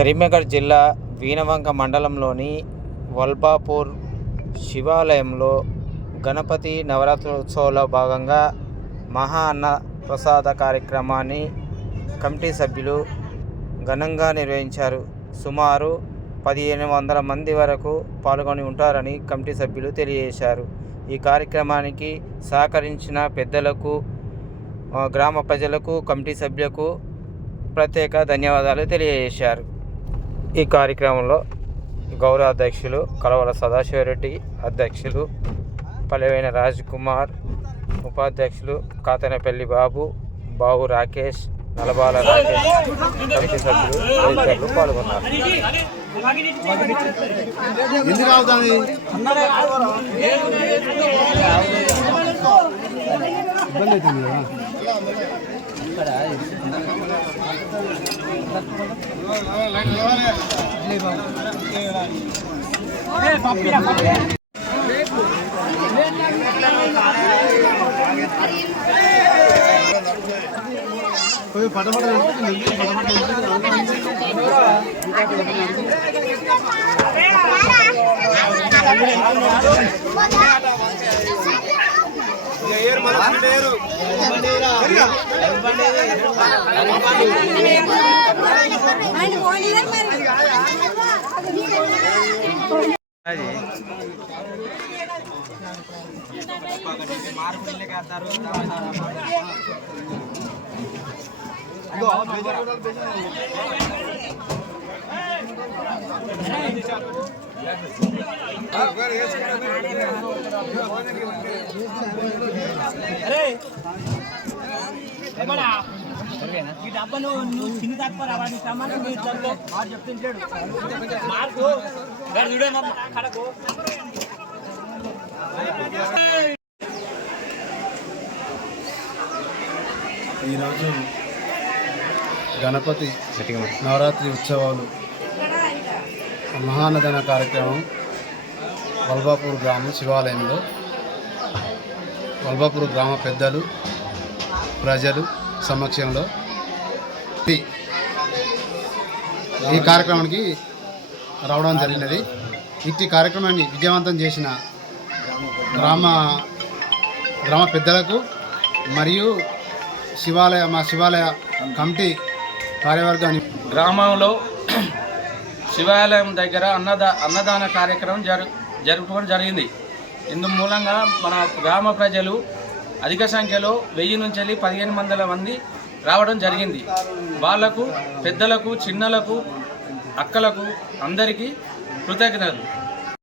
కరీంనగర్ జిల్లా వీణవంక మండలంలోని వల్బాపూర్ శివాలయంలో గణపతి నవరాత్రోత్సవాల్లో భాగంగా మహా అన్న ప్రసాద కార్యక్రమాన్ని కమిటీ సభ్యులు ఘనంగా నిర్వహించారు. సుమారు 1500 మంది వరకు పాల్గొని ఉంటారని కమిటీ సభ్యులు తెలియజేశారు. ఈ కార్యక్రమానికి సహకరించిన పెద్దలకు, గ్రామ ప్రజలకు, కమిటీ సభ్యులకు ప్రత్యేక ధన్యవాదాలు తెలియజేశారు. ఈ కార్యక్రమంలో గౌరవ అధ్యక్షులు కలవల సదాశివరెడ్డి, అధ్యక్షులు పల్లెవైన రాజ్ కుమార్, ఉపాధ్యక్షులు కాతనపల్లి బాబు, బావు రాకేష్, నలబాల రాకేష్, కమిటీ సభ్యులు తదితరులు పాల్గొన్నారు. ఈ డబ్బా నువ్వు చిన్న తక్కువ రావాలి సమానం చెప్తుంటాడు మార్కు కడకు. ఈరోజు గణపతి నవరాత్రి ఉత్సవాలు మహానదన కార్యక్రమం వల్బాపూర్ గ్రామం శివాలయంలో వల్బాపూర్ గ్రామ పెద్దలు, ప్రజలు సమక్షంలో ఈ కార్యక్రమానికి రావడం జరిగినది. ఇట్టి కార్యక్రమాన్ని విజయవంతం చేసిన గ్రామ పెద్దలకు మరియు మా శివాలయ కమిటీ కార్యవర్గాన్ని గ్రామంలో శివాలయం దగ్గర అన్నదాన కార్యక్రమం జరుపుకోవడం జరిగింది. ఇందు మూలంగా మన గ్రామ ప్రజలు అధిక సంఖ్యలో 1000 నుంచి 1500 మంది రావడం జరిగింది. వాళ్లకు, పెద్దలకు, చిన్నలకు, అక్కలకు అందరికీ కృతజ్ఞతలు.